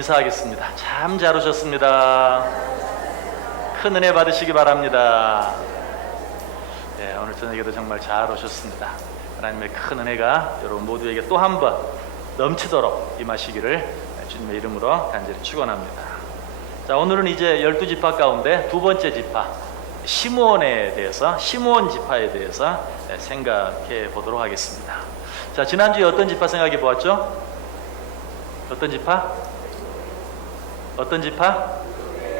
인사하겠습니다. 참 잘 오셨습니다. 큰 은혜 받으시기 바랍니다. 네, 오늘 저녁에도 정말 잘 오셨습니다. 하나님의 큰 은혜가 여러분 모두에게 또 한 번 넘치도록 임하시기를 주님의 이름으로 간절히 축원합니다. 자, 오늘은 이제 12지파 가운데 두 번째 지파 시므온에 대해서, 시므온 지파에 대해서 생각해 보도록 하겠습니다. 자, 지난주에 어떤 지파 생각해 보았죠? 어떤 지파? 어떤 지파?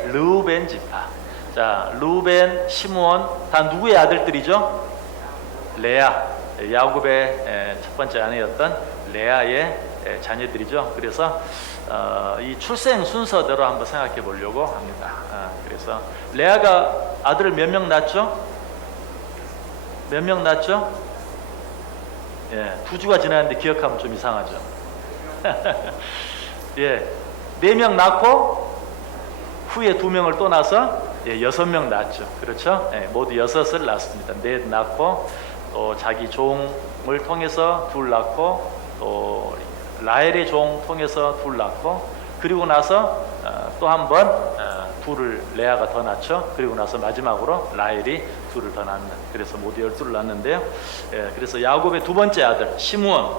르우벤 지파. 자, 르우벤, 시므온 다 누구의 아들들이죠? 레아, 야곱의 첫 번째 아내였던 레아의 자녀들이죠. 그래서 이 출생 순서대로 한번 생각해 보려고 합니다. 그래서 레아가 아들을 몇 명 낳았죠? 몇 명 낳았죠? 예, 2주가 지났는데 기억하면 좀 이상하죠. 예, 4명 낳고 후에 2명을 또 낳아서 6명 낳았죠. 그렇죠? 예, 모두 6을 낳았습니다. 4 낳고 또 자기 종을 통해서 2 낳고 또 라헬의 종 통해서 2 낳고 그리고 나서 또 한 번 2를 레아가 더 낳죠. 그리고 나서 마지막으로 라헬이 2를 더 낳는, 그래서 모두 12를 낳는데요. 예, 그래서 야곱의 두 번째 아들 시므온에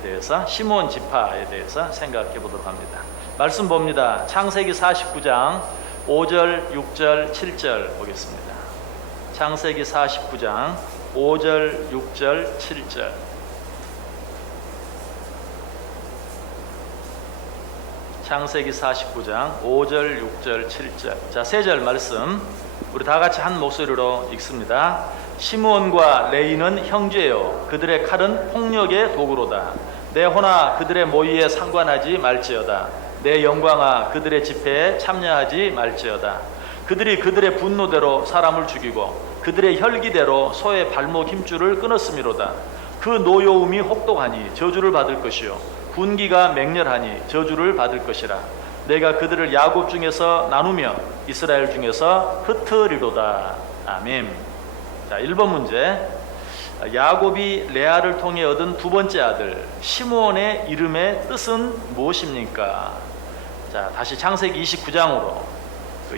대해서, 시므온 지파에 대해서 생각해 보도록 합니다. 말씀 봅니다. 창세기 49장 5절, 6절, 7절 보겠습니다. 창세기 49장 5절, 6절, 7절. 창세기 49장 5절, 6절, 7절. 자, 3절 말씀 우리 다 같이 한 목소리로 읽습니다. 시므온과 레이는 형제요, 그들의 칼은 폭력의 도구로다. 내 호나 그들의 모의에 상관하지 말지어다. 내 영광아 그들의 집회에 참여하지 말지어다. 그들이 그들의 분노대로 사람을 죽이고 그들의 혈기대로 소의 발목 힘줄을 끊었음이로다. 그 노여움이 혹독하니 저주를 받을 것이요, 군기가 맹렬하니 저주를 받을 것이라. 내가 그들을 야곱 중에서 나누며 이스라엘 중에서 흩으리로다. 아멘. 자, 1번 문제. 야곱이 레아를 통해 얻은 두 번째 아들 시므온의 이름의 뜻은 무엇입니까? 자, 다시 창세기 29장으로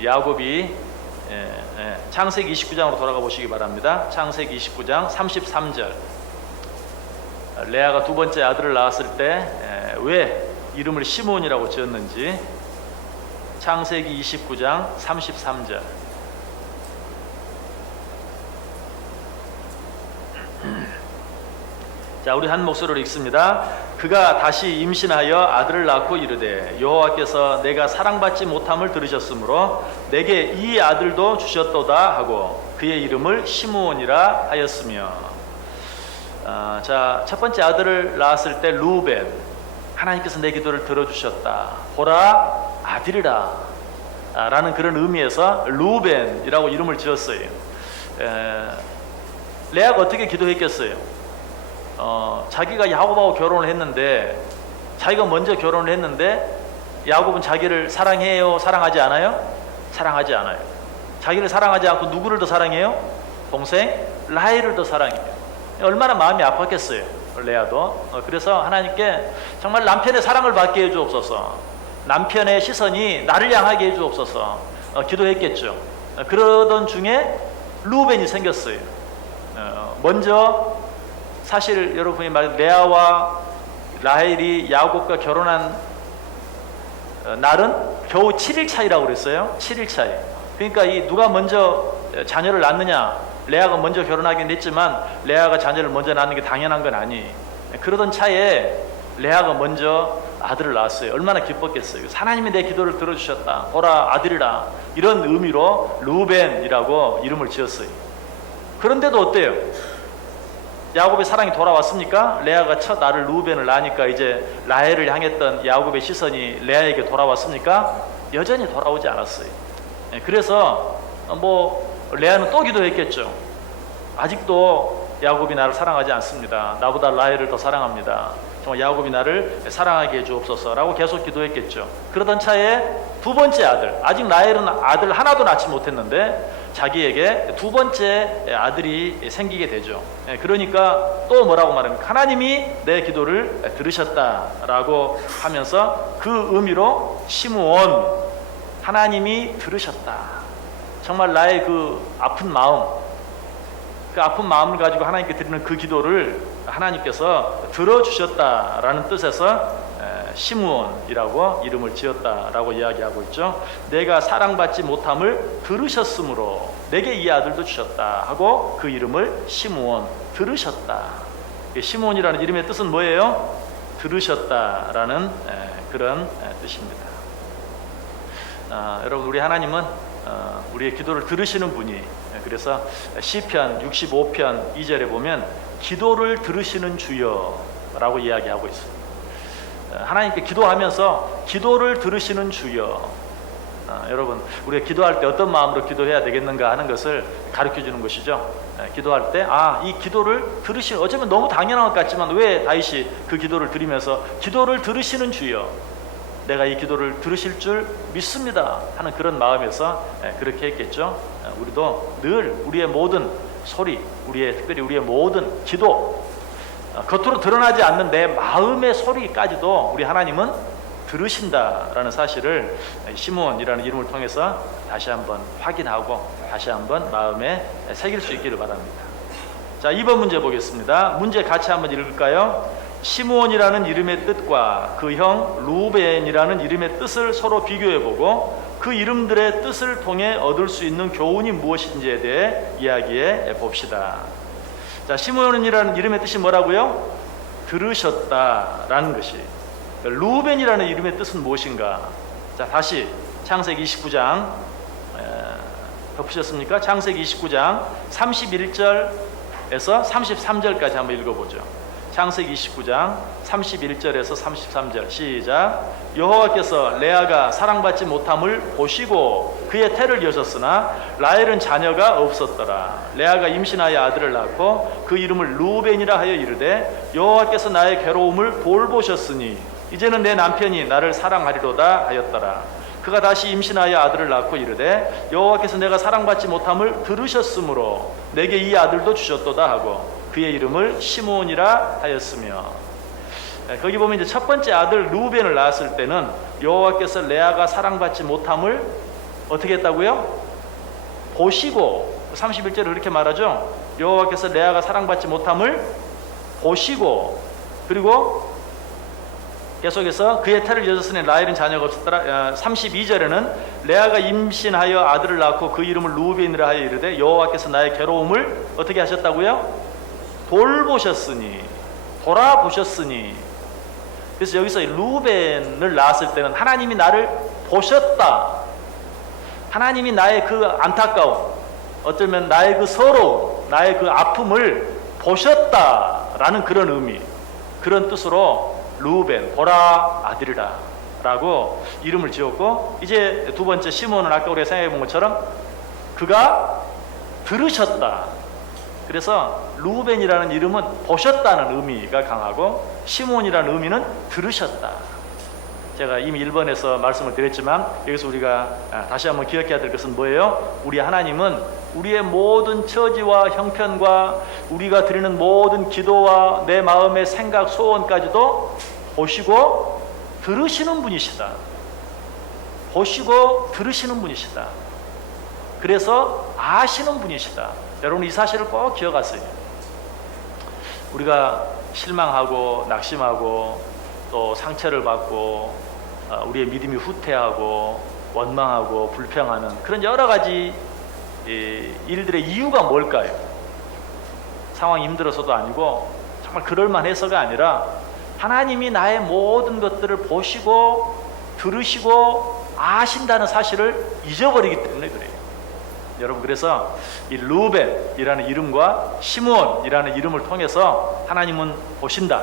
야곱이 창세기 29장으로 돌아가 보시기 바랍니다. 창세기 29장 33절. 레아가 두 번째 아들을 낳았을 때 왜 이름을 시므온이라고 지었는지, 창세기 29장 33절. 자, 우리 한 목소리로 읽습니다. 그가 다시 임신하여 아들을 낳고 이르되 여호와께서 내가 사랑받지 못함을 들으셨으므로 내게 이 아들도 주셨도다 하고 그의 이름을 시므온이라 하였으며. 자, 첫 번째 아들을 낳았을 때 르우벤, 하나님께서 내 기도를 들어주셨다, 보라 아들이라 라는 그런 의미에서 르우벤이라고 이름을 지었어요. 레아가 어떻게 기도했겠어요? 자기가 야곱하고 결혼을 했는데, 자기가 먼저 결혼을 했는데 야곱은 자기를 사랑해요, 사랑하지 않아요? 사랑하지 않아요. 자기를 사랑하지 않고 누구를 더 사랑해요? 동생 라헬을 더 사랑해요. 얼마나 마음이 아팠겠어요, 레아도. 그래서 하나님께 정말 남편의 사랑을 받게 해주옵소서, 남편의 시선이 나를 향하게 해주옵소서 기도했겠죠. 그러던 중에 르우벤이 생겼어요. 먼저 사실 여러분이 말 레아와 라헬이 야곱과 결혼한 날은 겨우 7일 차이라고 그랬어요. 7일 차이. 그러니까 이 누가 먼저 자녀를 낳느냐, 레아가 먼저 결혼하긴 했지만 레아가 자녀를 먼저 낳는 게 당연한 건 아니. 그러던 차에 레아가 먼저 아들을 낳았어요. 얼마나 기뻤겠어요. 하나님이 내 기도를 들어주셨다, 보라 아들이라, 이런 의미로 르우벤이라고 이름을 지었어요. 그런데도 어때요? 야곱의 사랑이 돌아왔습니까? 레아가 첫 아들 르우벤을 낳으니까 이제 라헬을 향했던 야곱의 시선이 레아에게 돌아왔습니까? 여전히 돌아오지 않았어요. 그래서 레아는 또 기도했겠죠. 아직도 야곱이 나를 사랑하지 않습니다. 나보다 라헬을 더 사랑합니다. 정말 야곱이 나를 사랑하게 해주옵소서라고 계속 기도했겠죠. 그러던 차에 두 번째 아들, 아직 라헬은 아들 하나도 낳지 못했는데 자기에게 두 번째 아들이 생기게 되죠. 그러니까 또 뭐라고 말합니까? 하나님이 내 기도를 들으셨다라고 하면서 그 의미로 시므온, 하나님이 들으셨다. 정말 나의 그 아픈 마음, 그 아픈 마음을 가지고 하나님께 드리는 그 기도를 하나님께서 들어주셨다라는 뜻에서 시므온이라고 이름을 지었다라고 이야기하고 있죠. 내가 사랑받지 못함을 들으셨으므로 내게 이 아들도 주셨다 하고 그 이름을 시므온, 들으셨다. 시므온이라는 이름의 뜻은 뭐예요? 들으셨다라는 그런 뜻입니다. 여러분, 우리 하나님은 우리의 기도를 들으시는 분이, 그래서 시편 65편 2절에 보면 기도를 들으시는 주여라고 이야기하고 있습니다. 하나님께 기도하면서 기도를 들으시는 주여. 여러분, 우리가 기도할 때 어떤 마음으로 기도해야 되겠는가 하는 것을 가르쳐 주는 것이죠. 기도할 때 이 기도를 들으시는, 어쩌면 너무 당연한 것 같지만 왜 다윗이 그 기도를 드리면서 기도를 들으시는 주여, 내가 이 기도를 들으실 줄 믿습니다 하는 그런 마음에서 그렇게 했겠죠. 우리도 늘 우리의 모든 소리, 특별히 우리의 모든 기도, 겉으로 드러나지 않는 내 마음의 소리까지도 우리 하나님은 들으신다라는 사실을 시므온이라는 이름을 통해서 다시 한번 확인하고 다시 한번 마음에 새길 수 있기를 바랍니다. 자, 2번 문제 보겠습니다. 문제 같이 한번 읽을까요? 시므온이라는 이름의 뜻과 그 형 루벤이라는 이름의 뜻을 서로 비교해보고 그 이름들의 뜻을 통해 얻을 수 있는 교훈이 무엇인지에 대해 이야기해 봅시다. 자, 시므온이라는 이름의 뜻이 뭐라고요? 들으셨다라는 것이. 루벤이라는 이름의 뜻은 무엇인가? 자, 다시 창세기 29장 덮으셨습니까? 창세기 29장 31절에서 33절까지 한번 읽어보죠. 창세기 29장 31절에서 33절 시작. 여호와께서 레아가 사랑받지 못함을 보시고 그의 태를 여셨으나 라헬은 자녀가 없었더라. 레아가 임신하여 아들을 낳고 그 이름을 루벤이라 하여 이르되 여호와께서 나의 괴로움을 돌보셨으니 이제는 내 남편이 나를 사랑하리로다 하였더라. 그가 다시 임신하여 아들을 낳고 이르되 여호와께서 내가 사랑받지 못함을 들으셨으므로 내게 이 아들도 주셨도다 하고 그의 이름을 시므온이라 하였으며. 거기 보면 이제 첫 번째 아들 루벤을 낳았을 때는 여호와께서 레아가 사랑받지 못함을 어떻게 했다고요? 보시고, 31절에 그렇게 말하죠. 여호와께서 레아가 사랑받지 못함을 보시고, 그리고 계속해서 그의 태를 여셨으니 라헬은 자녀가 없었더라. 32절에는 레아가 임신하여 아들을 낳고 그 이름을 루벤이라 하여 이르되 여호와께서 나의 괴로움을 어떻게 하셨다고요? 돌보셨으니, 돌아보셨으니. 그래서 여기서 루벤을 낳았을 때는 하나님이 나를 보셨다, 하나님이 나의 그 안타까움, 어쩌면 나의 그 서러움, 나의 그 아픔을 보셨다라는 그런 의미, 그런 뜻으로 루벤, 보라 아들이라 라고 이름을 지었고, 이제 두 번째 시므온은 아까 우리가 생각해 본 것처럼 그가 들으셨다. 그래서 루벤이라는 이름은 보셨다는 의미가 강하고 시므온이라는 의미는 들으셨다. 제가 이미 1번에서 말씀을 드렸지만 여기서 우리가 다시 한번 기억해야 될 것은 뭐예요? 우리 하나님은 우리의 모든 처지와 형편과 우리가 드리는 모든 기도와 내 마음의 생각, 소원까지도 보시고 들으시는 분이시다. 보시고 들으시는 분이시다. 그래서 아시는 분이시다. 여러분, 이 사실을 꼭 기억하세요. 우리가 실망하고 낙심하고 또 상처를 받고 우리의 믿음이 후퇴하고 원망하고 불평하는 그런 여러 가지 일들의 이유가 뭘까요? 상황이 힘들어서도 아니고 정말 그럴만해서가 아니라 하나님이 나의 모든 것들을 보시고 들으시고 아신다는 사실을 잊어버리기 때문에 그래요. 여러분, 그래서 이 루벤이라는 이름과 시므온이라는 이름을 통해서 하나님은 보신다,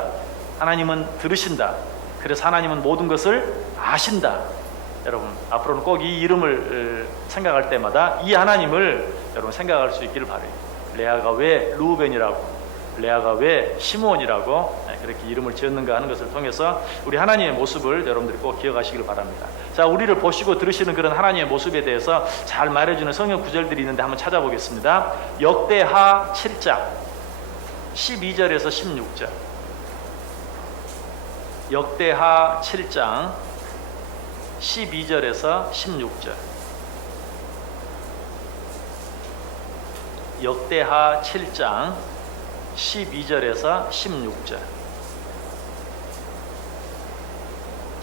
하나님은 들으신다, 그래서 하나님은 모든 것을 아신다. 여러분, 앞으로는 꼭 이 이름을 생각할 때마다 이 하나님을 여러분 생각할 수 있기를 바라요. 레아가 왜 루벤이라고, 레아가 왜 시므온이라고 그렇게 이름을 지었는가 하는 것을 통해서 우리 하나님의 모습을 여러분들이 꼭 기억하시길 바랍니다. 자, 우리를 보시고 들으시는 그런 하나님의 모습에 대해서 잘 말해주는 성경 구절들이 있는데 한번 찾아보겠습니다. 역대하 7장 12절에서 16절. 역대하 7장 12절에서 16절. 역대하 7장 12절에서 16절.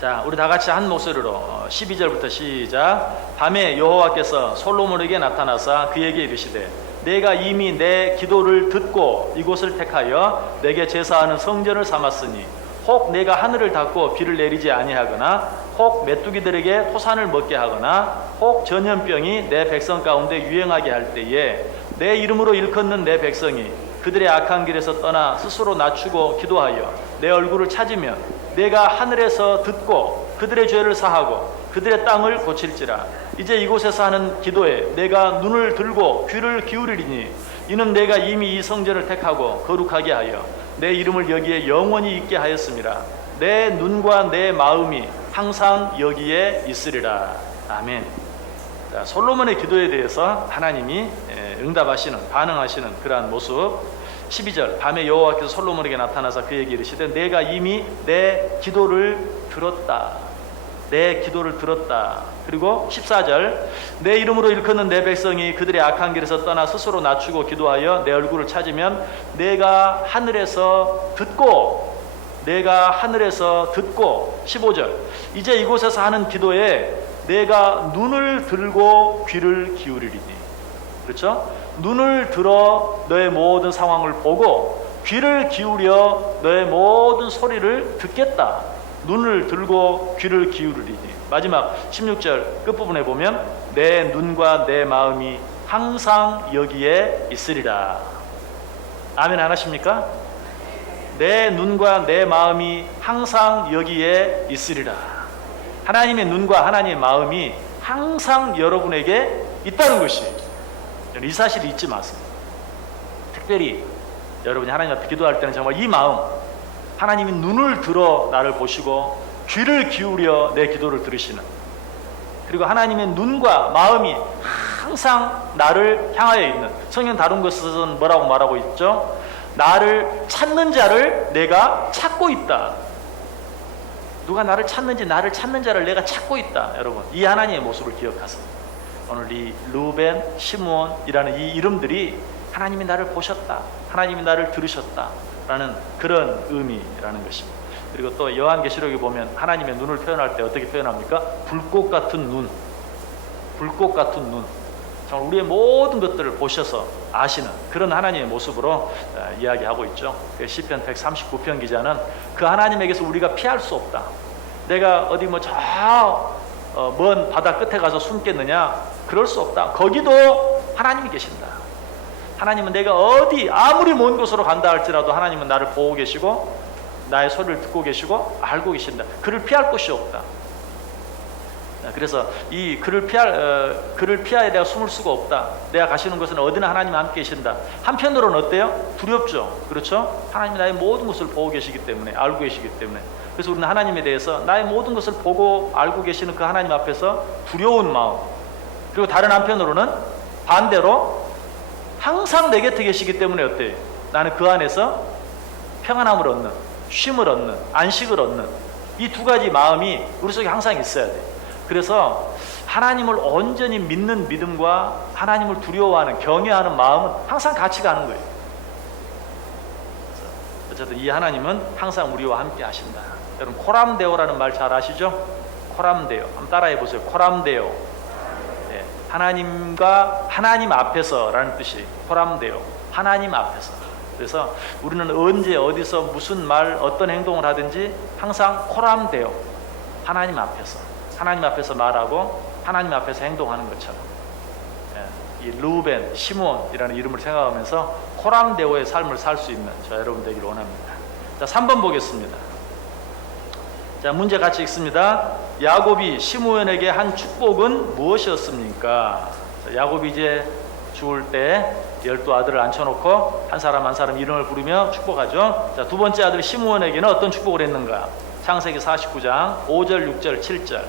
자, 우리 다 같이 한 목소리로 12절부터 시작. 밤에 여호와께서 솔로몬에게 나타나사 그에게 이르시되 내가 이미 내 기도를 듣고 이곳을 택하여 내게 제사하는 성전을 삼았으니 혹 내가 하늘을 닫고 비를 내리지 아니하거나 혹 메뚜기들에게 호산을 먹게 하거나 혹 전염병이 내 백성 가운데 유행하게 할 때에 내 이름으로 일컫는 내 백성이 그들의 악한 길에서 떠나 스스로 낮추고 기도하여 내 얼굴을 찾으면 내가 하늘에서 듣고 그들의 죄를 사하고 그들의 땅을 고칠지라. 이제 이곳에서 하는 기도에 내가 눈을 들고 귀를 기울이리니 이는 내가 이미 이 성전을 택하고 거룩하게 하여 내 이름을 여기에 영원히 있게 하였음이라. 내 눈과 내 마음이 항상 여기에 있으리라. 아멘. 자, 솔로몬의 기도에 대해서 하나님이 응답하시는, 반응하시는 그러한 모습. 12절. 밤에 여호와께서 솔로몬에게 나타나서 그에게 이르시되 내가 이미 내 기도를 들었다. 내 기도를 들었다. 그리고 14절. 내 이름으로 일컫는 내 백성이 그들의 악한 길에서 떠나 스스로 낮추고 기도하여 내 얼굴을 찾으면 내가 하늘에서 듣고 15절. 이제 이곳에서 하는 기도에 내가 눈을 들고 귀를 기울이리니. 그렇죠? 눈을 들어 너의 모든 상황을 보고 귀를 기울여 너의 모든 소리를 듣겠다. 눈을 들고 귀를 기울이리니. 마지막 16절 끝부분에 보면 내 눈과 내 마음이 항상 여기에 있으리라. 아멘 안 하십니까? 내 눈과 내 마음이 항상 여기에 있으리라. 하나님의 눈과 하나님의 마음이 항상 여러분에게 있다는 것이, 이 사실을 잊지 마세요. 특별히 여러분이 하나님 앞에 기도할 때는 정말 이 마음, 하나님이 눈을 들어 나를 보시고 귀를 기울여 내 기도를 들으시는, 그리고 하나님의 눈과 마음이 항상 나를 향하여 있는, 성경 다른 것은 뭐라고 말하고 있죠? 나를 찾는 자를 내가 찾고 있다. 누가 나를 찾는지, 나를 찾는 자를 내가 찾고 있다. 여러분, 이 하나님의 모습을 기억하세요. 오늘 이 르우벤, 시므온이라는 이 이름들이 하나님이 나를 보셨다, 하나님이 나를 들으셨다 라는 그런 의미라는 것입니다. 그리고 또 요한계시록에 보면 하나님의 눈을 표현할 때 어떻게 표현합니까? 불꽃 같은 눈, 불꽃 같은 눈. 정말 우리의 모든 것들을 보셔서 아시는 그런 하나님의 모습으로 이야기하고 있죠. 시편 139편 기자는 그 하나님에게서 우리가 피할 수 없다. 내가 어디 먼 바다 끝에 가서 숨겠느냐? 그럴 수 없다. 거기도 하나님이 계신다. 하나님은 내가 어디 아무리 먼 곳으로 간다 할지라도 하나님은 나를 보고 계시고 나의 소리를 듣고 계시고 알고 계신다. 그를 피할 곳이 없다. 그래서 이 그를 피하여 내가 숨을 수가 없다. 내가 가시는 곳은 어디나 하나님 함께 계신다. 한편으로는 어때요? 두렵죠. 그렇죠? 하나님이 나의 모든 것을 보고 계시기 때문에, 알고 계시기 때문에. 그래서 우리는 하나님에 대해서 나의 모든 것을 보고 알고 계시는 그 하나님 앞에서 두려운 마음, 그리고 다른 한편으로는 반대로 항상 내 곁에 계시기 때문에 어때요? 나는 그 안에서 평안함을 얻는, 쉼을 얻는, 안식을 얻는 이 두 가지 마음이 우리 속에 항상 있어야 돼요. 그래서 하나님을 온전히 믿는 믿음과 하나님을 두려워하는, 경외하는 마음은 항상 같이 가는 거예요. 어쨌든 이 하나님은 항상 우리와 함께 하신다. 여러분, 코람데오라는 말 잘 아시죠? 코람데오. 한번 따라해 보세요. 코람데오. 네, 하나님과 하나님 앞에서라는 뜻이 코람데오. 하나님 앞에서. 그래서 우리는 언제 어디서 무슨 말 어떤 행동을 하든지 항상 코람데오. 하나님 앞에서. 하나님 앞에서 말하고 하나님 앞에서 행동하는 것처럼, 이 르우벤, 시므온이라는 이름을 생각하면서 코람데오의 삶을 살 수 있는 저 여러분 되기를 원합니다. 자, 3번 보겠습니다. 자, 문제 같이 읽습니다. 야곱이 시므온에게 한 축복은 무엇이었습니까? 자, 야곱이 이제 죽을 때 12 아들을 앉혀놓고 한 사람 한 사람 이름을 부르며 축복하죠. 자, 두 번째 아들 시므온에게는 어떤 축복을 했는가? 창세기 49장 5절, 6절, 7절.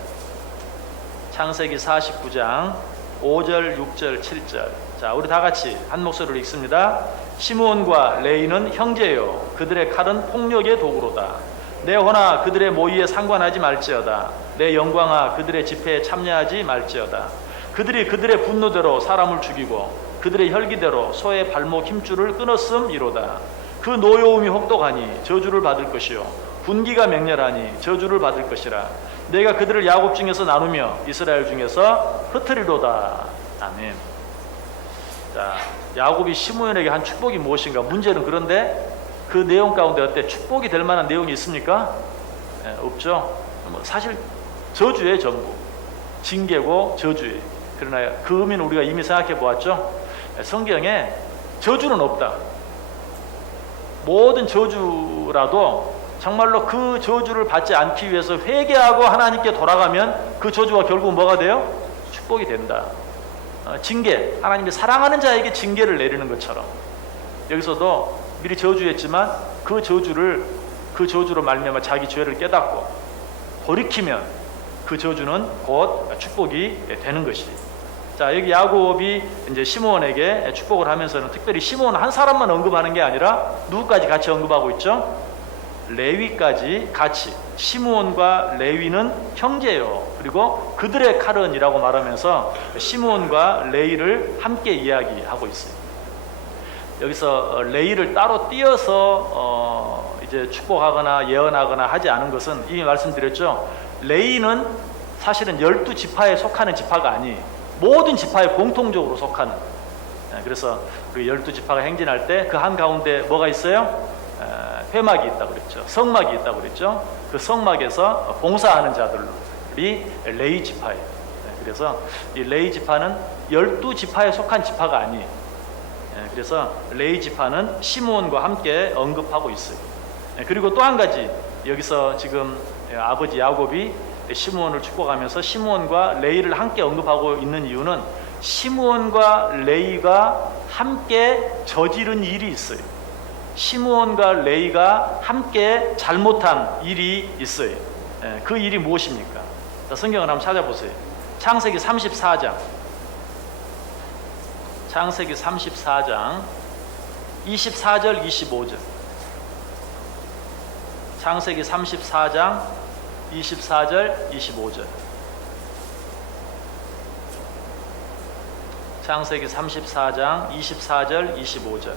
창세기 49장 5절, 6절, 7절. 자, 우리 다 같이 한 목소리로 읽습니다. 시므온과 레위는 형제요, 그들의 칼은 폭력의 도구로다. 내 혼아 그들의 모의에 상관하지 말지어다. 내 영광아 그들의 집회에 참여하지 말지어다. 그들이 그들의 분노대로 사람을 죽이고 그들의 혈기대로 소의 발목 힘줄을 끊었음이로다. 그 노여움이 혹독하니 저주를 받을 것이요, 분기가 맹렬하니 저주를 받을 것이라. 내가 그들을 야곱 중에서 나누며 이스라엘 중에서 흩으리로다. 아멘. 자, 야곱이 시므온에게 한 축복이 무엇인가? 문제는 그런데 그 내용 가운데 어때? 축복이 될 만한 내용이 있습니까? 없죠. 사실 저주의 전부, 징계고 저주의. 그러나 그 의미는 우리가 이미 생각해 보았죠. 성경에 저주는 없다. 모든 저주라도 정말로 그 저주를 받지 않기 위해서 회개하고 하나님께 돌아가면 그 저주가 결국 뭐가 돼요? 축복이 된다. 징계, 하나님이 사랑하는 자에게 징계를 내리는 것처럼 여기서도 미리 저주했지만 그 저주로 말미암아 자기 죄를 깨닫고 돌이키면 그 저주는 곧 축복이 되는 것이. 자, 여기 야곱이 이제 시므온에게 축복을 하면서는 특별히 시므온 한 사람만 언급하는 게 아니라 누구까지 같이 언급하고 있죠? 레위까지 같이. 시므온과 레위는 형제요, 그리고 그들의 칼은이라고 말하면서 시므온과 레위를 함께 이야기하고 있어요. 여기서 레위를 따로 띄어서 이제 축복하거나 예언하거나 하지 않은 것은 이미 말씀드렸죠. 레위는 사실은 12지파에 속하는 지파가 아니 모든 지파에 공통적으로 속하는. 그래서 우리 12지파가 행진할 때 그 한가운데 뭐가 있어요? 회막이 있다고 그랬죠. 성막이 있다고 그랬죠. 그 성막에서 봉사하는 자들이 레위 지파예요. 그래서 이 레위 지파는 12지파에 속한 지파가 아니에요. 그래서 레위 지파는 시므온과 함께 언급하고 있어요. 그리고 또 한 가지, 여기서 지금 아버지 야곱이 시므온을 축복하면서 시므온과 레위를 함께 언급하고 있는 이유는 시므온과 레위가 함께 저지른 일이 있어요. 시므온과 레위가 함께 잘못한 일이 있어요. 그 일이 무엇입니까? 자, 성경을 한번 찾아보세요. 창세기 34장. 창세기 34장 24절 25절. 창세기 34장 24절 25절. 창세기 34장 24절 25절.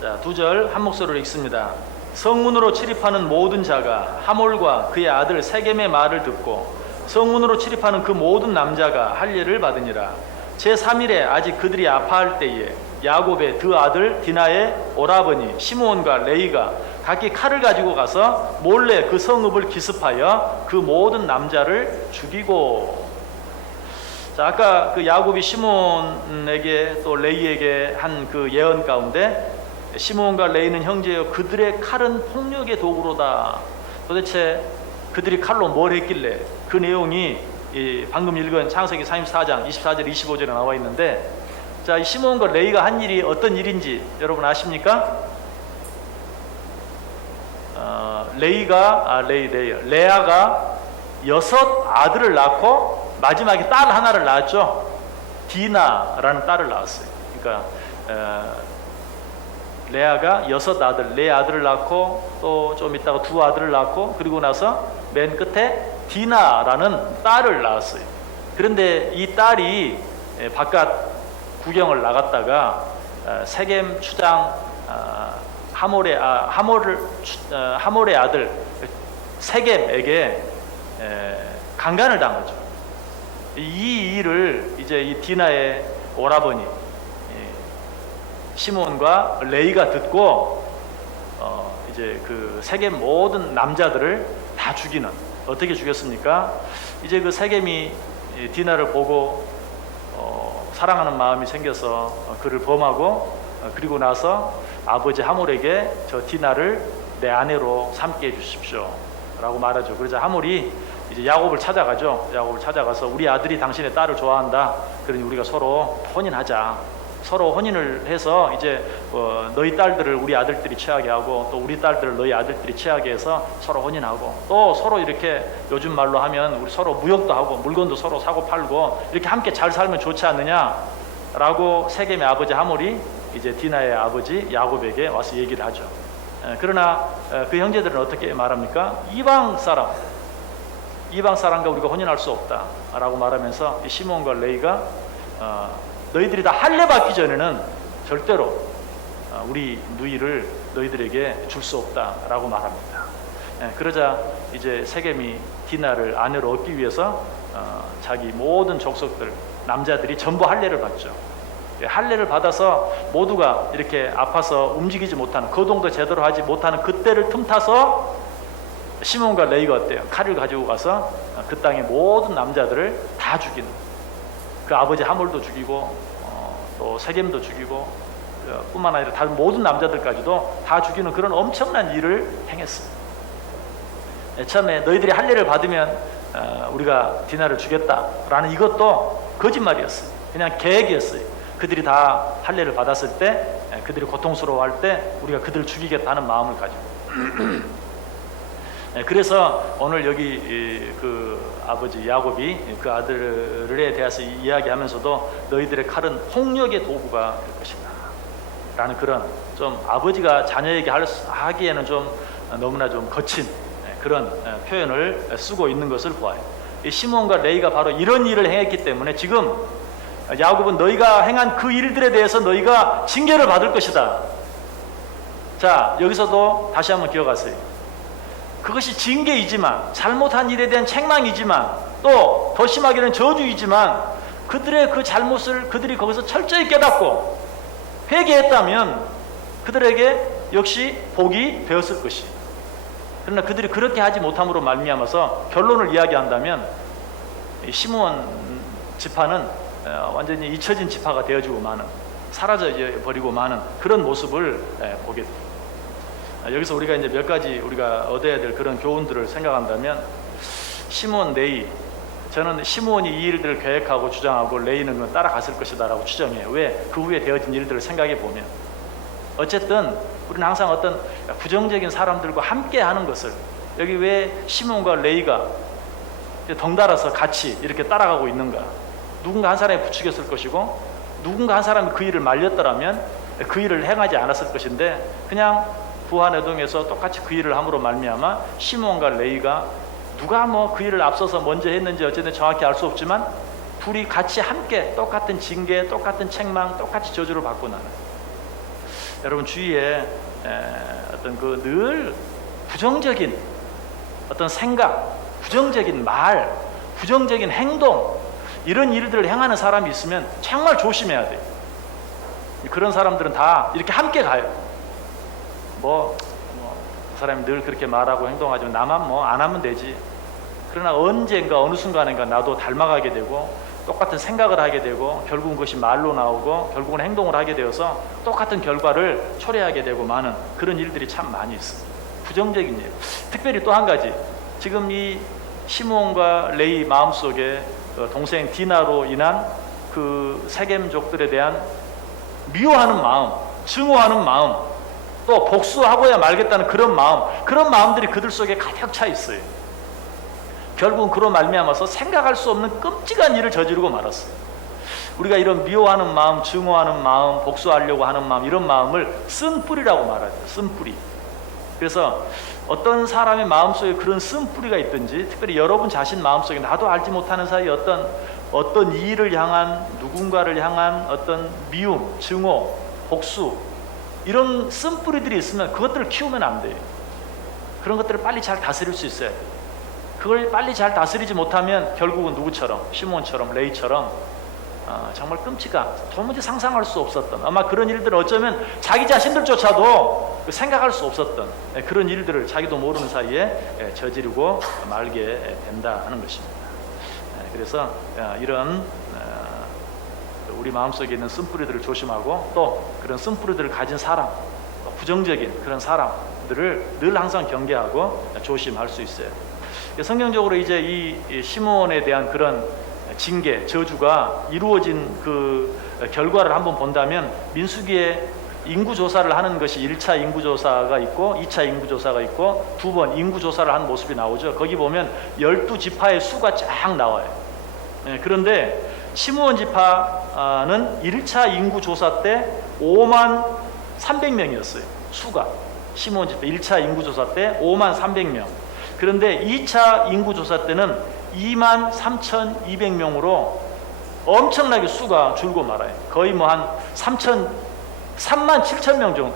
자, 두 절 한 목소리로 읽습니다. 성문으로 출입하는 모든 자가 하몰과 그의 아들 세겜의 말을 듣고 성문으로 출입하는 그 모든 남자가 할례를 받으니라. 제3일에 아직 그들이 아파할 때에 야곱의 두 아들 디나의 오라버니 시므온과 레위가 각기 칼을 가지고 가서 몰래 그 성읍을 기습하여 그 모든 남자를 죽이고. 자, 아까 그 야곱이 시므온에게 또 레위에게 한 그 예언 가운데 시므온과 레위는 형제여 그들의 칼은 폭력의 도구로다. 도대체 그들이 칼로 뭘 했길래? 그 내용이 방금 읽은 창세기 34장 24절 25절에 나와 있는데, 자, 이 시므온과 레위가 한 일이 어떤 일인지 여러분 아십니까? 레아가 6 아들을 낳고 마지막에 딸 하나를 낳았죠. 디나라는 딸을 낳았어요. 그러니까 레아가 6 아들, 4 아들을 낳고 또 좀 있다가 2 아들을 낳고 그리고 나서 맨 끝에 디나라는 딸을 낳았어요. 그런데 이 딸이 바깥 구경을 나갔다가 세겜 추장 하몰의 아들 세겜에게 강간을 당하죠. 이 일을 이제 이 디나의 오라버니 시므온과 레위가 듣고 이제 그 세겜 모든 남자들을 다 죽이는. 어떻게 죽였습니까? 이제 그 세겜이 디나를 보고 사랑하는 마음이 생겨서 그를 범하고 그리고 나서 아버지 하몰에게 저 디나를 내 아내로 삼게 해주십시오 라고 말하죠. 그러자 하몰이 이제 야곱을 찾아가죠. 야곱을 찾아가서 우리 아들이 당신의 딸을 좋아한다. 그러니 우리가 서로 혼인하자. 서로 혼인을 해서 이제 너희 딸들을 우리 아들들이 취하게 하고 또 우리 딸들을 너희 아들들이 취하게 해서 서로 혼인하고 또 서로 이렇게 요즘 말로 하면 우리 서로 무역도 하고 물건도 서로 사고 팔고 이렇게 함께 잘 살면 좋지 않느냐라고 세겜의 아버지 하몰이 이제 디나의 아버지 야곱에게 와서 얘기를 하죠. 그러나 그 형제들은 어떻게 말합니까? 이방 사람과 우리가 혼인할 수 없다라고 말하면서 이 시몬과 레이가 너희들이 다 할례 받기 전에는 절대로 우리 누이를 너희들에게 줄 수 없다라고 말합니다. 그러자 이제 세겜이 디나를 아내로 얻기 위해서 자기 모든 족속들 남자들이 전부 할례를 받죠. 할례를 받아서 모두가 이렇게 아파서 움직이지 못하는, 거동도 제대로 하지 못하는 그때를 틈타서 시몬과 레이가 어때요? 칼을 가지고 가서 그 땅의 모든 남자들을 다 죽이는, 그 아버지 하몰도 죽이고 또 세겜도 죽이고 뿐만 아니라 다른 모든 남자들까지도 다 죽이는 그런 엄청난 일을 행했습니다. 처음에 너희들이 할례를 받으면 우리가 디나를 주겠다라는 이것도 거짓말이었어요. 그냥 계획이었어요. 그들이 다 할례를 받았을 때, 그들이 고통스러워할 때 우리가 그들을 죽이겠다는 마음을 가지고 그래서 오늘 여기 그 아버지 야곱이 그 아들에 대해서 이야기하면서도 너희들의 칼은 홍역의 도구가 될 것이다 라는 그런 좀 아버지가 자녀에게 하기에는 좀 너무나 좀 거친 그런 표현을 쓰고 있는 것을 보아요. 이 시몬과 레이가 바로 이런 일을 행했기 때문에 지금 야곱은 너희가 행한 그 일들에 대해서 너희가 징계를 받을 것이다. 자, 여기서도 다시 한번 기억하세요. 그것이 징계이지만, 잘못한 일에 대한 책망이지만, 또 더 심하게는 저주이지만, 그들의 그 잘못을 그들이 거기서 철저히 깨닫고 회개했다면 그들에게 역시 복이 되었을 것이. 그러나 그들이 그렇게 하지 못함으로 말미암아서 결론을 이야기한다면 이 시므온 지파는 완전히 잊혀진 지파가 되어지고 마는, 사라져 버리고 마는 그런 모습을 보게 됩니다. 여기서 우리가 이제 몇 가지 우리가 얻어야 될 그런 교훈들을 생각한다면, 시므온, 레이, 저는 시므온이 이 일들을 계획하고 주장하고 레이는 따라갔을 것이다라고 추정해요. 왜? 그 후에 되어진 일들을 생각해 보면 어쨌든 우리는 항상 어떤 부정적인 사람들과 함께 하는 것을, 여기 왜 시므온과 레이가 덩달아서 같이 이렇게 따라가고 있는가? 누군가 한 사람이 부추겼을 것이고 누군가 한 사람이 그 일을 말렸더라면 그 일을 행하지 않았을 것인데, 그냥 부하네동에서 똑같이 그 일을 함으로 말미암아 시므온과 레이가 누가 뭐 그 일을 앞서서 먼저 했는지 어쨌든 정확히 알 수 없지만 둘이 같이 함께 똑같은 징계, 똑같은 책망, 똑같이 저주를 받고 나는, 여러분 주위에 어떤 그 늘 부정적인 어떤 생각, 부정적인 말, 부정적인 행동, 이런 일들을 행하는 사람이 있으면 정말 조심해야 돼요. 그런 사람들은 다 이렇게 함께 가요. 그 사람이 늘 그렇게 말하고 행동하지만 나만 뭐 안 하면 되지. 그러나 언젠가 어느 순간인가 나도 닮아가게 되고 똑같은 생각을 하게 되고 결국은 그것이 말로 나오고 결국은 행동을 하게 되어서 똑같은 결과를 초래하게 되고 많은 그런 일들이 참 많이 있습니다. 부정적인 일. 특별히 또 한 가지, 지금 이 시므온과 레이 마음속에 동생 디나로 인한 그 세겜족들에 대한 미워하는 마음, 증오하는 마음, 또 복수하고야 말겠다는 그런 마음, 그런 마음들이 그들 속에 가득 차 있어요. 결국은 그로 말미암아서 생각할 수 없는 끔찍한 일을 저지르고 말았어요. 우리가 이런 미워하는 마음, 증오하는 마음, 복수하려고 하는 마음, 이런 마음을 쓴뿌리라고 말하죠. 쓴뿌리. 그래서 어떤 사람의 마음속에 그런 쓴뿌리가 있든지, 특별히 여러분 자신 마음속에 나도 알지 못하는 사이에 어떤 일을 향한, 누군가를 향한 어떤 미움, 증오, 복수, 이런 쓴뿌리들이 있으면 그것들을 키우면 안 돼요. 그런 것들을 빨리 잘 다스릴 수 있어야 돼요. 그걸 빨리 잘 다스리지 못하면 결국은 누구처럼, 시몬처럼, 레이처럼 정말 끔찍한, 도무지 상상할 수 없었던, 아마 그런 일들을 어쩌면 자기 자신들조차도 생각할 수 없었던 그런 일들을 자기도 모르는 사이에 저지르고 말게 된다는 것입니다. 그래서 이런 우리 마음속에 있는 쓴뿌리들을 조심하고, 또 그런 쓴뿌리들을 가진 사람, 부정적인 그런 사람들을 늘 항상 경계하고 조심할 수 있어요. 성경적으로 이제 이 시므온에 대한 그런 징계, 저주가 이루어진 그 결과를 한번 본다면 민수기에 인구조사를 하는 것이 1차 인구조사가 있고 2차 인구조사가 있고 2번 인구조사를 한 모습이 나오죠. 거기 보면 12지파의 수가 쫙 나와요. 그런데 시므온 지파는 1차 인구조사 때 5만 300명이었어요. 수가. 시므온 지파 1차 인구조사 때 5만 300명. 그런데 2차 인구조사 때는 2만 3,200명으로 엄청나게 수가 줄고 말아요. 거의 뭐 한 3만 7천 명 정도.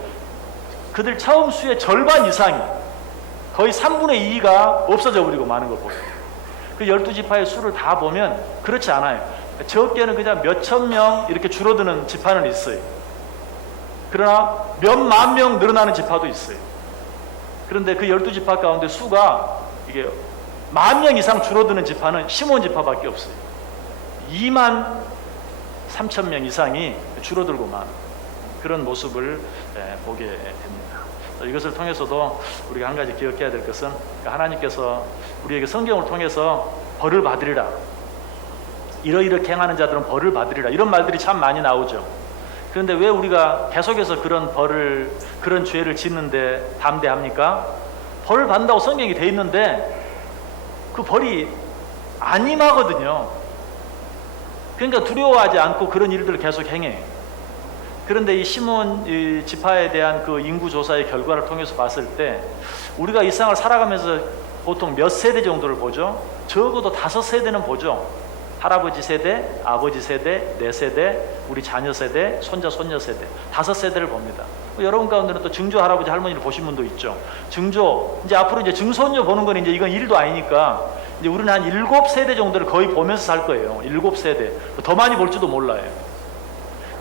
그들 처음 수의 절반 이상이 거의 3분의 2가 없어져 버리고 마는 걸 보여요. 그 12지파의 수를 다 보면 그렇지 않아요. 적게는 그냥 몇천 명 이렇게 줄어드는 지파는 있어요. 그러나 몇만 명 늘어나는 지파도 있어요. 그런데 그 12지파 가운데 수가 이게 10,000명 이상 줄어드는 지파는 시므온 지파밖에 없어요. 2만 3천 명 이상이 줄어들고 만 그런 모습을 보게 됩니다. 이것을 통해서도 우리가 한 가지 기억해야 될 것은 하나님께서 우리에게 성경을 통해서 벌을 받으리라, 이러이렇게 행하는 자들은 벌을 받으리라, 이런 말들이 참 많이 나오죠. 그런데 왜 우리가 계속해서 그런 죄를 짓는데 담대합니까? 벌을 받는다고 성경이 돼 있는데 그 벌이 안 임하거든요. 그러니까 두려워하지 않고 그런 일들을 계속 행해. 그런데 이 시므온 지파에 대한 그 인구조사의 결과를 통해서 봤을 때 우리가 이 세상을 살아가면서 보통 몇 세대 정도를 보죠? 적어도 5세대는 보죠. 할아버지 세대, 아버지 세대, 4세대, 우리 자녀 세대, 손자, 손녀 세대, 5세대를 봅니다. 여러분 가운데는 또 증조 할아버지, 할머니를 보신 분도 있죠. 증조, 이제 앞으로 이제 증손녀 보는 건 이제 이건 일도 아니니까 이제 우리는 한 7세대 정도를 거의 보면서 살 거예요. 7세대. 더 많이 볼지도 몰라요.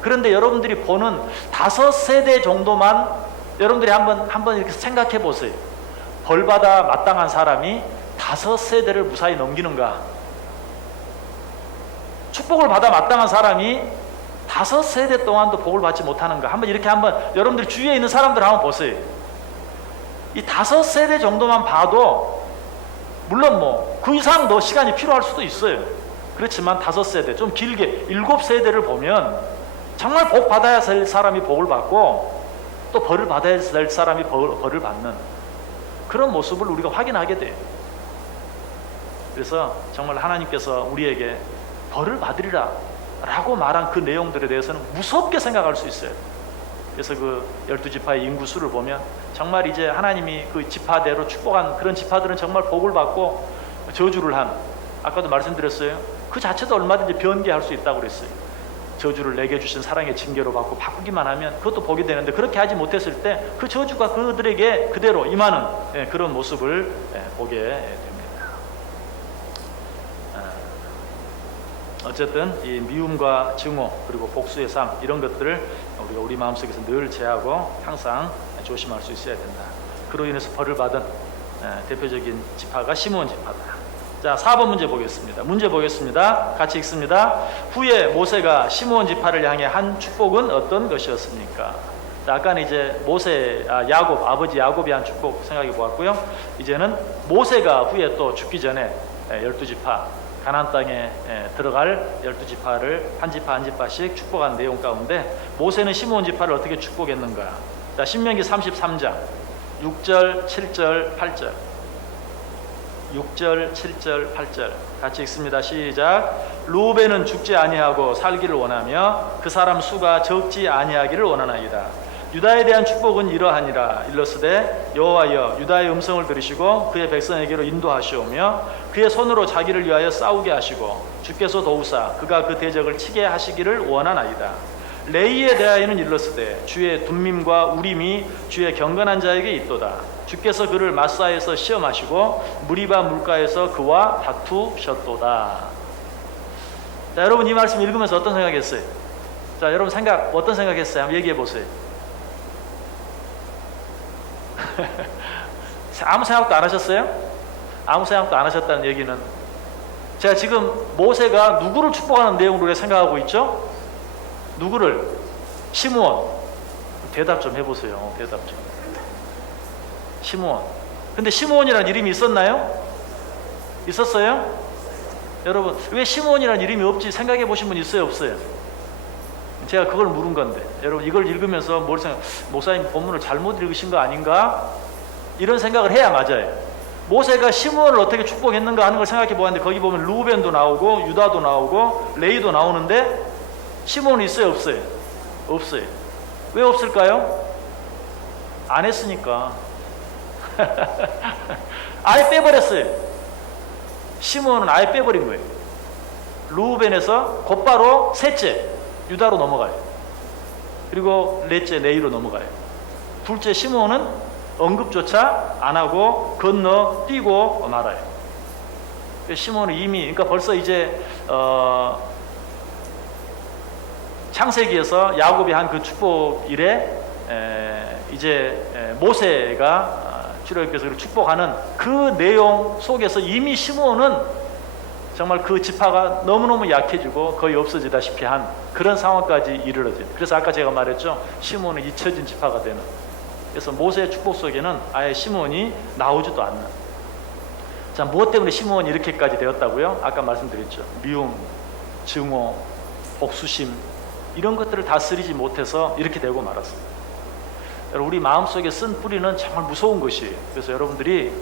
그런데 여러분들이 보는 5세대 정도만 여러분들이 한번 이렇게 생각해 보세요. 벌받아 마땅한 사람이 5세대를 무사히 넘기는가? 축복을 받아 마땅한 사람이 5세대 동안도 복을 받지 못하는가? 이렇게 여러분들 주위에 있는 사람들 한번 보세요. 이 5세대 정도만 봐도 물론 뭐 그 이상 더 시간이 필요할 수도 있어요. 그렇지만 5세대, 좀 길게 7세대를 보면 정말 복 받아야 할 사람이 복을 받고 또 벌을 받아야 할 사람이 벌을 받는 그런 모습을 우리가 확인하게 돼요. 그래서 정말 하나님께서 우리에게 벌을 받으리라 라고 말한 그 내용들에 대해서는 무섭게 생각할 수 있어요. 그래서 그 12지파의 인구수를 보면 정말 이제 하나님이 그 지파대로 축복한 그런 지파들은 정말 복을 받고 저주를 한, 아까도 말씀드렸어요. 그 자체도 얼마든지 변개할 수 있다고 그랬어요. 저주를 내게 주신 사랑의 징계로 받고 바꾸기만 하면 그것도 복이 되는데 그렇게 하지 못했을 때 그 저주가 그들에게 그대로 임하는 그런 모습을 보게 됩니다. 어쨌든 이 미움과 증오 그리고 복수의 삶, 이런 것들을 우리가 우리 마음속에서 늘 제하고 항상 조심할 수 있어야 된다. 그로 인해서 벌을 받은 대표적인 지파가 시므온 지파다. 자, 4번 문제 보겠습니다. 문제 보겠습니다. 같이 읽습니다. 후에 모세가 시므온 지파를 향해 한 축복은 어떤 것이었습니까? 자, 아까는 이제 야곱, 아버지 야곱이 한 축복 생각해 보았고요. 이제는 모세가 후에 또 죽기 전에 12지파, 가나안 땅에 들어갈 12지파를 한 지파 한 지파씩 축복한 내용 가운데 모세는 시므온 지파를 어떻게 축복했는가? 자, 신명기 33장 6절, 7절, 8절. 6절, 7절, 8절 같이 읽습니다. 시작. 루벤은 죽지 아니하고 살기를 원하며 그 사람 수가 적지 아니하기를 원하나이다. 유다에 대한 축복은 이러하니라. 일러스되 여호와여 유다의 음성을 들으시고 그의 백성에게로 인도하시오며 그의 손으로 자기를 위하여 싸우게 하시고 주께서 도우사 그가 그 대적을 치게 하시기를 원하나이다. 레이에 대하여는 일러스되 주의 둠밈과 우림이 주의 경건한 자에게 있도다. 주께서 그를 마사에서 시험하시고 무리바 물가에서 그와 다투셨도다. 자, 여러분 이 말씀 읽으면서 어떤 생각했어요? 자, 여러분 어떤 생각했어요? 한번 얘기해 보세요. 아무 생각도 안 하셨어요? 아무 생각도 안 하셨다는 얘기는 제가 지금 모세가 누구를 축복하는 내용으로 생각하고 있죠? 누구를? 시므온. 대답 좀 해보세요. 대답 좀. 시므온. 근데 시므온이라는 이름이 있었나요? 있었어요? 여러분, 왜 시므온이라는 이름이 없지 생각해 보신 분 있어요, 없어요? 제가 그걸 물은 건데, 여러분 이걸 읽으면서 뭘 생각, 목사님 본문을 잘못 읽으신 거 아닌가? 이런 생각을 해야 맞아요. 모세가 시므온을 어떻게 축복했는가 하는 걸 생각해 보았는데, 거기 보면 루벤도 나오고 유다도 나오고 레이도 나오는데 시므온이 있어요, 없어요? 없어요. 왜 없을까요? 안 했으니까. 아예 빼버렸어요. 시므온은 아예 빼버린 거예요. 루벤에서 곧바로 셋째 유다로 넘어가요. 그리고 넷째 레이로 넘어가요. 둘째 시므온은 언급조차 안 하고 건너 뛰고 말아요. 시므온은 이미, 그러니까 벌써 이제 창세기에서 야곱이 한 그 축복 이래 이제 모세가 출애굽께서 그를 축복하는 그 내용 속에서 이미 시므온은 정말 그 지파가 너무너무 약해지고 거의 없어지다시피 한 그런 상황까지 이르러져요. 그래서 아까 제가 말했죠, 시므온은 잊혀진 지파가 되는. 그래서 모세의 축복 속에는 아예 시므온이 나오지도 않는. 자, 무엇 때문에 시므온이 이렇게까지 되었다고요? 아까 말씀드렸죠. 미움, 증오, 복수심, 이런 것들을 다스리지 못해서 이렇게 되고 말았습니다. 우리 마음속에 쓴 뿌리는 정말 무서운 것이에요. 그래서 여러분들이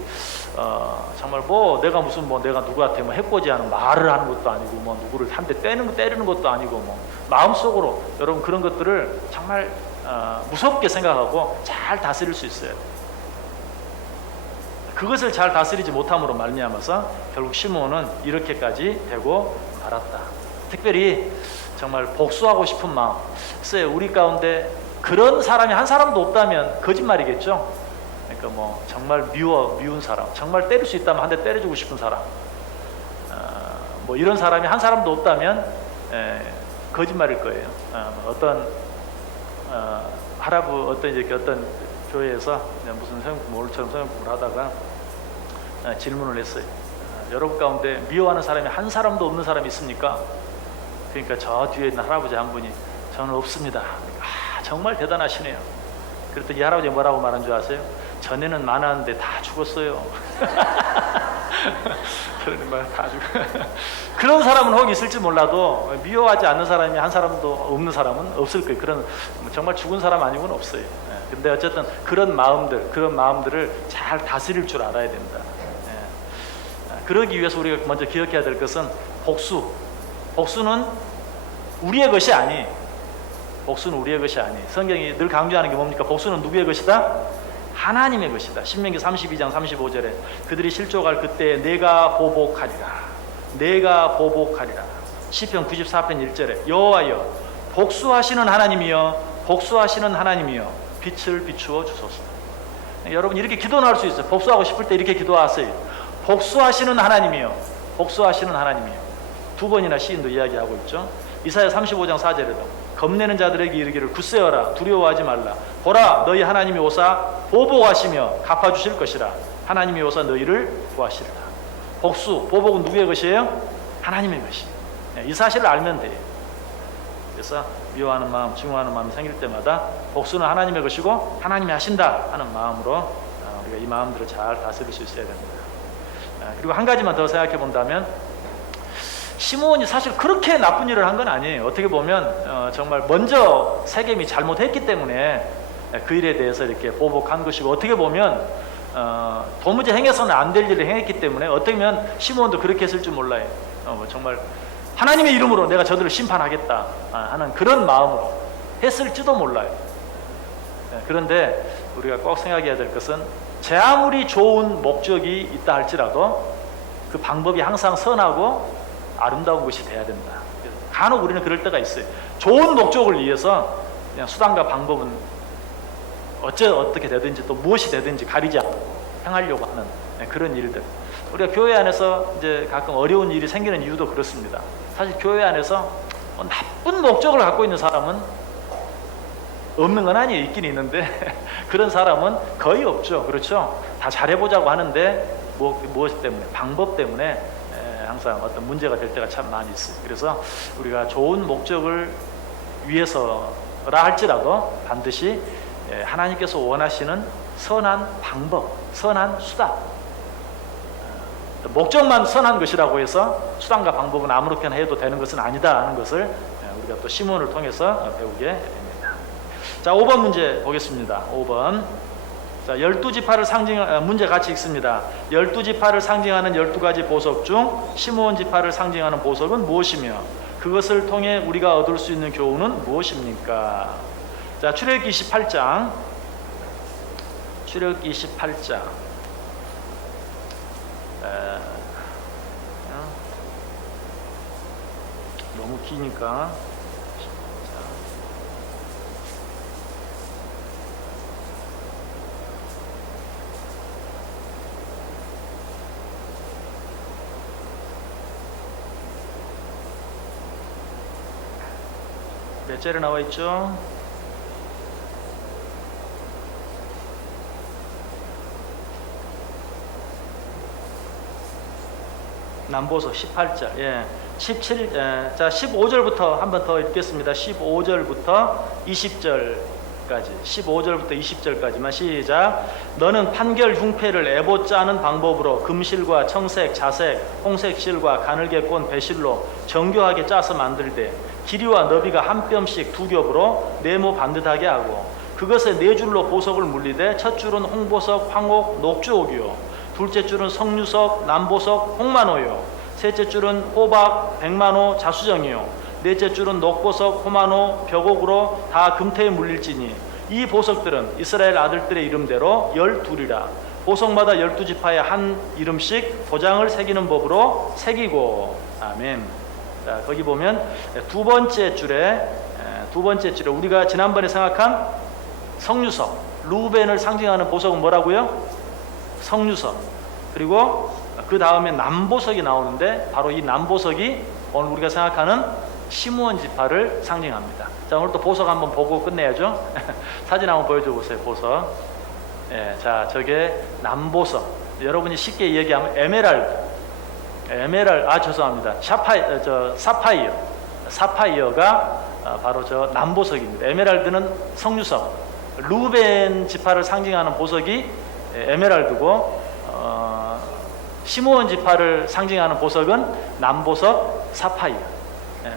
정말 내가 무슨 내가 누구한테 해코지하는 말을 하는 것도 아니고 누구를 한 대 때리는 것도 아니고 마음속으로 여러분 그런 것들을 정말 무섭게 생각하고 잘 다스릴 수 있어요. 그것을 잘 다스리지 못함으로 말미암아서 결국 시므온은 이렇게까지 되고 말았다. 특별히 정말 복수하고 싶은 마음. 글쎄요, 우리 가운데 그런 사람이 한 사람도 없다면 거짓말이겠죠. 그러니까 정말 미운 사람, 정말 때릴 수 있다면 한 대 때려주고 싶은 사람, 이런 사람이 한 사람도 없다면 거짓말일 거예요. 어떤 어떤 교회에서 무슨 오늘처럼 성경공부를 하다가 질문을 했어요. 여러분 가운데 미워하는 사람이 한 사람도 없는 사람이 있습니까? 그러니까 저 뒤에 있는 할아버지 한 분이 저는 없습니다. 정말 대단하시네요. 그랬더니 이 할아버지가 뭐라고 말한 줄 아세요? 전에는 많았는데 다 죽었어요. 그런 말 다 죽어. 그런 사람은 혹 있을지 몰라도 미워하지 않는 사람이 한 사람도 없는 사람은 없을 거예요. 그런 정말 죽은 사람 아니고는 없어요. 근데 어쨌든 그런 마음들을 잘 다스릴 줄 알아야 된다. 그러기 위해서 우리가 먼저 기억해야 될 것은 복수는 우리의 것이 아니. 복수는 우리의 것이 아니. 성경이 늘 강조하는 게 뭡니까? 복수는 누구의 것이다? 하나님의 것이다. 신명기 32장 35절에 그들이 실족할 그때 내가 보복하리라. 내가 보복하리라. 시편 94편 1절에 여호와여 복수하시는 하나님이여 복수하시는 하나님이여 빛을 비추어 주소서. 여러분 이렇게 기도 나올 수 있어요. 복수하고 싶을 때 이렇게 기도하세요. 복수하시는 하나님이여 복수하시는 하나님이여. 두 번이나 시인도 이야기하고 있죠. 이사야 35장 4절에도 겁내는 자들에게 이르기를 굳세어라 두려워하지 말라. 보라 너희 하나님이 오사 보복하시며 갚아주실 것이라. 하나님이 오사 너희를 구하시리라. 보복은 누구의 것이에요? 하나님의 것이에요. 이 사실을 알면 돼요. 그래서 미워하는 마음, 증오하는 마음이 생길 때마다 복수는 하나님의 것이고 하나님이 하신다 하는 마음으로 우리가 이 마음들을 잘 다스릴 수 있어야 됩니다. 그리고 한 가지만 더 생각해 본다면 시므온이 사실 그렇게 나쁜 일을 한 건 아니에요. 어떻게 보면 정말 먼저 세겜이 잘못했기 때문에 그 일에 대해서 이렇게 보복한 것이고, 어떻게 보면 도무지 행해서는 안 될 일을 행했기 때문에 어떻게 보면 시므온도 그렇게 했을 줄 몰라요. 정말 하나님의 이름으로 내가 저들을 심판하겠다 하는 그런 마음으로 했을지도 몰라요. 그런데 우리가 꼭 생각해야 될 것은 제 아무리 좋은 목적이 있다 할지라도 그 방법이 항상 선하고 아름다운 것이 돼야 된다. 간혹 우리는 그럴 때가 있어요. 좋은 목적을 위해서 그냥 수단과 방법은 어떻게 되든지 또 무엇이 되든지 가리지 않고 행하려고 하는 그런 일들. 우리가 교회 안에서 이제 가끔 어려운 일이 생기는 이유도 그렇습니다. 사실 교회 안에서 나쁜 목적을 갖고 있는 사람은 없는 건 아니에요. 있긴 있는데 그런 사람은 거의 없죠. 그렇죠? 다 잘해보자고 하는데 무엇 때문에? 방법 때문에 항상 어떤 문제가 될 때가 참 많이 있어요. 그래서 우리가 좋은 목적을 위해서라 할지라도 반드시 하나님께서 원하시는 선한 방법, 선한 수단, 목적만 선한 것이라고 해서 수단과 방법은 아무렇게나 해도 되는 것은 아니다 하는 것을 우리가 또 시몬을 통해서 배우게 됩니다. 자, 5번 문제 보겠습니다. 5번. 자, 12지파를 문제 같이 읽습니다. 12지파를 상징하는 12가지 보석 중 시므온 지파를 상징하는 보석은 무엇이며 그것을 통해 우리가 얻을 수 있는 교훈은 무엇입니까? 자, 출애굽기 28장. 출애굽기 28장. 너무 기니까. 몇 절에 나와 있죠? 남보석 18절. 예. 17, 자, 15절부터 한번 더 읽겠습니다. 15절부터 20절까지. 15절부터 20절까지만 시작. 너는 판결 흉패를 에봇 짜는 방법으로 금실과 청색, 자색, 홍색 실과 가늘게 꼰 배실로 정교하게 짜서 만들되 길이와 너비가 한 뼘씩 두 겹으로 네모 반듯하게 하고 그것에 네 줄로 보석을 물리되 첫 줄은 홍보석, 황옥, 녹주옥이요 둘째 줄은 석류석, 남보석, 홍만호요 셋째 줄은 호박, 백만호, 자수정이요 넷째 줄은 녹보석, 호만호, 벽옥으로 다 금태에 물릴지니 이 보석들은 이스라엘 아들들의 이름대로 12이라 보석마다 12지파에 한 이름씩 도장을 새기는 법으로 새기고. 아멘. 자, 거기 보면 두 번째 줄에 우리가 지난번에 생각한 석류석, 루벤을 상징하는 보석은 뭐라고요? 석류석. 그리고 그 다음에 남보석이 나오는데 바로 이 남보석이 오늘 우리가 생각하는 시므온 지파를 상징합니다. 자, 오늘 또 보석 한번 보고 끝내야죠. 사진 한번 보여줘 보세요. 보석. 예, 자, 저게 남보석. 여러분이 쉽게 얘기하면 죄송합니다. 사파이어가 바로 저 남보석입니다. 에메랄드는 석류석. 루벤 지파를 상징하는 보석이 에메랄드고 시므온 지파를 상징하는 보석은 남보석 사파이어. 예,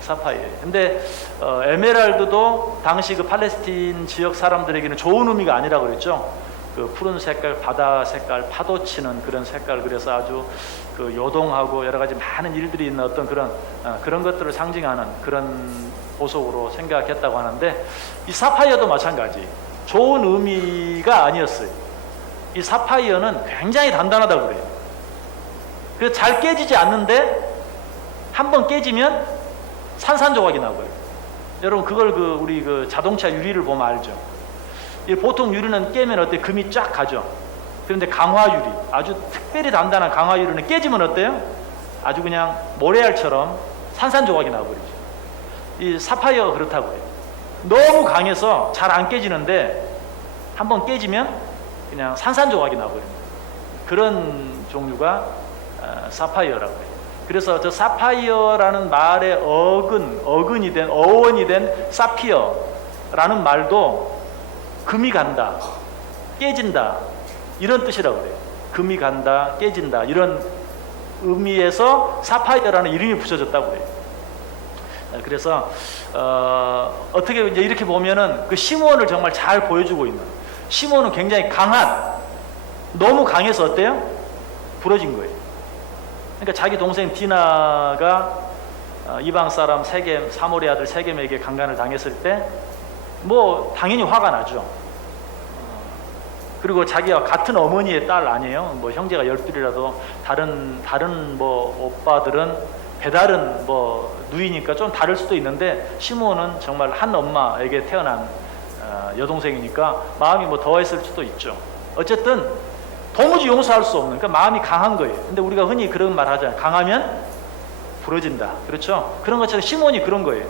사파이어. 근데 에메랄드도 당시 그 팔레스틴 지역 사람들에게는 좋은 의미가 아니라고 그랬죠. 그 푸른 색깔, 바다 색깔, 파도 치는 그런 색깔, 그래서 아주 그 요동하고 여러 가지 많은 일들이 있는 어떤 그런 것들을 상징하는 그런 보석으로 생각했다고 하는데 이 사파이어도 마찬가지. 좋은 의미가 아니었어요. 이 사파이어는 굉장히 단단하다고 그래요. 그래서 잘 깨지지 않는데 한번 깨지면 산산조각이 나고요. 여러분 그걸 우리 자동차 유리를 보면 알죠. 보통 유리는 깨면 어때? 금이 쫙 가죠. 그런데 강화유리, 아주 특별히 단단한 강화유리는 깨지면 어때요? 아주 그냥 모래알처럼 산산조각이 나버리죠. 이 사파이어가 그렇다고 해요. 너무 강해서 잘 안 깨지는데 한번 깨지면 그냥 산산조각이 나버립니다. 그런 종류가 사파이어라고 해요. 그래서 저 사파이어라는 말의 어원이 된 사피어라는 말도 금이 간다, 깨진다 이런 뜻이라고 그래요. 금이 간다, 깨진다 이런 의미에서 사파이어라는 이름이 붙여졌다고 그래요. 그래서 어떻게 이제 이렇게 보면은 그 시므온을 정말 잘 보여주고 있는, 시므온은 굉장히 강한, 너무 강해서 어때요? 부러진 거예요. 그러니까 자기 동생 디나가 이방 사람 세겜, 사모리 아들 세겜에게 강간을 당했을 때 뭐 당연히 화가 나죠. 그리고 자기와 같은 어머니의 딸 아니에요. 뭐 형제가 12이라도 다른 뭐 오빠들은 배다른 뭐 누이니까 좀 다를 수도 있는데 시므온은 정말 한 엄마에게 태어난 여동생이니까 마음이 뭐 더했을 수도 있죠. 어쨌든 도무지 용서할 수 없는, 그러니까 마음이 강한 거예요. 근데 우리가 흔히 그런 말 하잖아요. 강하면 부러진다. 그렇죠? 그런 것처럼 시므온이 그런 거예요.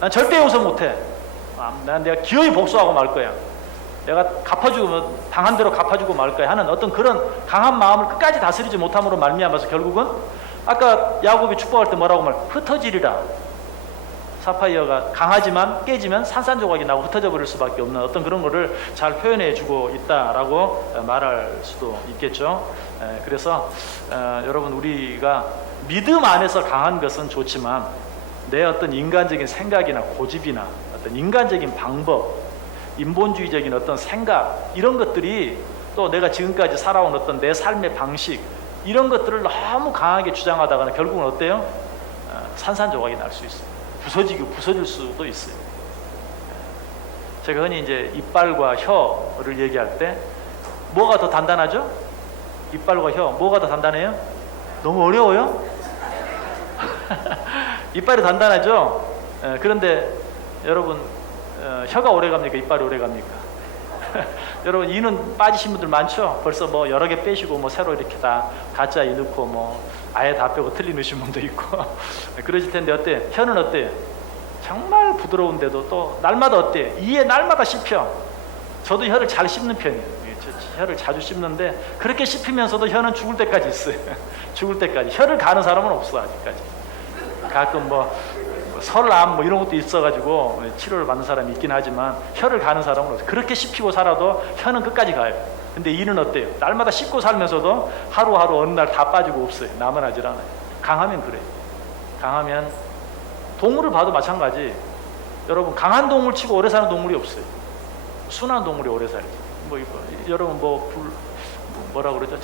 난 절대 용서 못해. 난 내가 기어이 복수하고 말 거야. 내가 갚아주고 당한 대로 갚아주고 말 거야 하는 어떤 그런 강한 마음을 끝까지 다스리지 못함으로 말미암아서 결국은 아까 야곱이 축복할 때 뭐라고 말? 흩어지리라. 사파이어가 강하지만 깨지면 산산조각이 나고 흩어져 버릴 수밖에 없는 어떤 그런 거를 잘 표현해 주고 있다라고 말할 수도 있겠죠. 그래서 여러분, 우리가 믿음 안에서 강한 것은 좋지만 내 어떤 인간적인 생각이나 고집이나 어떤 인간적인 방법, 인본주의적인 어떤 생각, 이런 것들이 또 내가 지금까지 살아온 어떤 내 삶의 방식, 이런 것들을 너무 강하게 주장하다가는 결국은 어때요? 산산조각이 날 수 있어요. 부서질 수도 있어요. 제가 흔히 이제 이빨과 혀를 얘기할 때 뭐가 더 단단하죠? 이빨과 혀, 뭐가 더 단단해요? 너무 어려워요? 이빨이 단단하죠? 그런데 여러분, 혀가 오래 갑니까? 이빨이 오래 갑니까? 여러분, 이는 빠지신 분들 많죠? 벌써 뭐 여러 개 빼시고 뭐 새로 이렇게 다 가짜 이 넣고 뭐 아예 다 빼고 틀리 넣으신 분도 있고 그러실 텐데 어때요? 혀는 어때요? 정말 부드러운데도 또 날마다 어때요? 이에 날마다 씹혀. 저도 혀를 잘 씹는 편이에요. 혀를 자주 씹는데 그렇게 씹히면서도 혀는 죽을 때까지 있어요. 죽을 때까지. 혀를 가는 사람은 없어, 아직까지. 가끔 뭐 설암 뭐 이런 것도 있어가지고 치료를 받는 사람이 있긴 하지만 혀를 가는 사람은 없어요. 그렇게 씹히고 살아도 혀는 끝까지 가요. 근데 이는 어때요? 날마다 씹고 살면서도 하루하루 어느 날 다 빠지고 없어요. 남아나질 않아요. 강하면 그래요. 강하면 동물을 봐도 마찬가지. 여러분, 강한 동물 치고 오래 사는 동물이 없어요. 순한 동물이 오래 살죠. 뭐 이거 여러분 뭐라 그러죠?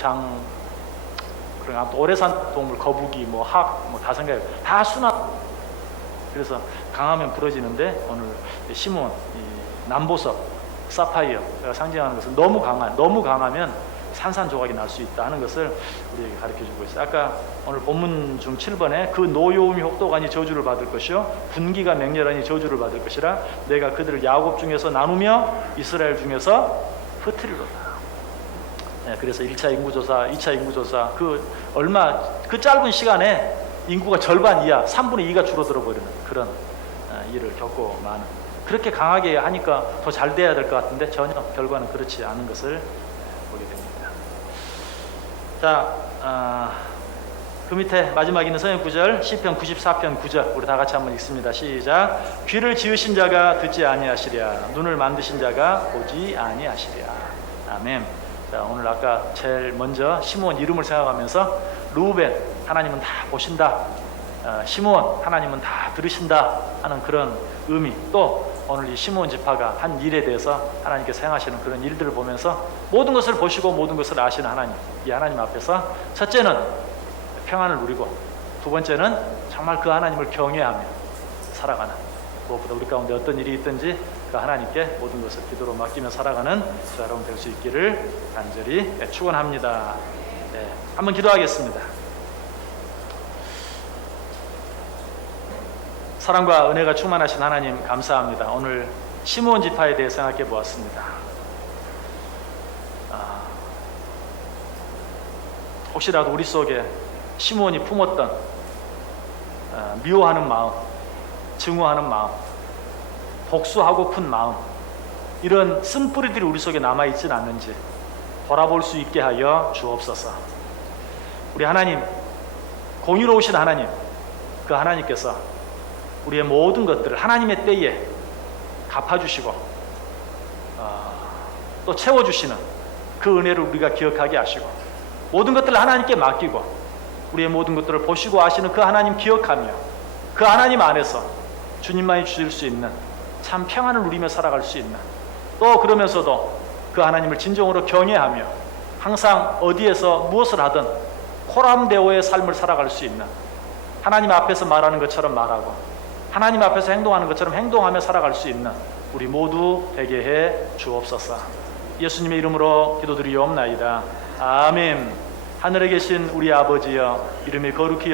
오래 산 동물, 거북이, 뭐 학, 뭐 다 생각해요. 다 순한. 그래서 강하면 부러지는데 오늘 시몬, 남보석, 사파이어가 상징하는 것은 너무 강하면 산산조각이 날 수 있다 하는 것을 우리에게 가르쳐주고 있어요. 아까 오늘 본문 중 7번에 그 노여움이 혹독하니 저주를 받을 것이요 분기가 맹렬하니 저주를 받을 것이라 내가 그들을 야곱 중에서 나누며 이스라엘 중에서 흩트리로다. 그래서 1차 인구조사, 2차 인구조사 그 짧은 시간에 인구가 절반 이하, 3분의 2가 줄어들어 버리는 그런 일을 겪고 마는. 그렇게 강하게 하니까 더 잘 돼야 될 것 같은데 전혀 결과는 그렇지 않은 것을 보게 됩니다. 자, 그 밑에 마지막에 있는 성경 구절, 시편 94편 9절 우리 다 같이 한번 읽습니다. 시작. 귀를 지으신 자가 듣지 아니하시랴, 눈을 만드신 자가 보지 아니하시랴. 아멘. 자, 오늘 아까 제일 먼저 시몬 이름을 생각하면서 루벤, 하나님은 다 보신다. 시몬, 하나님은 다 들으신다 하는 그런 의미, 또 오늘 이 시몬 지파가 한 일에 대해서 하나님께서 행하시는 그런 일들을 보면서 모든 것을 보시고 모든 것을 아시는 하나님, 이 하나님 앞에서 첫째는 평안을 누리고, 두 번째는 정말 그 하나님을 경외하며 살아가는, 무엇보다 우리 가운데 어떤 일이 있든지 그 하나님께 모든 것을 기도로 맡기며 살아가는 저 여러분 될 수 있기를 간절히 축원합니다. 한번 기도하겠습니다. 사랑과 은혜가 충만하신 하나님 감사합니다. 오늘 시므온 지파에 대해 생각해 보았습니다. 혹시라도 우리 속에 시므온이 품었던 미워하는 마음, 증오하는 마음, 복수하고픈 마음, 이런 쓴뿌리들이 우리 속에 남아있지는 않는지 돌아볼 수 있게 하여 주옵소서. 우리 하나님, 공의로우신 하나님, 그 하나님께서 우리의 모든 것들을 하나님의 때에 갚아주시고 또 채워주시는 그 은혜를 우리가 기억하게 하시고, 모든 것들을 하나님께 맡기고 우리의 모든 것들을 보시고 아시는 그 하나님 기억하며 그 하나님 안에서 주님만이 주실 수 있는 참 평안을 누리며 살아갈 수 있는, 또 그러면서도 그 하나님을 진정으로 경외하며 항상 어디에서 무엇을 하든 코람데오의 삶을 살아갈 수 있는, 하나님 앞에서 말하는 것처럼 말하고 하나님 앞에서 행동하는 것처럼 행동하며 살아갈 수 있는 우리 모두 되게 해 주옵소서. 예수님의 이름으로 기도드리옵나이다. 아멘. 하늘에 계신 우리 아버지여, 이름이 거룩히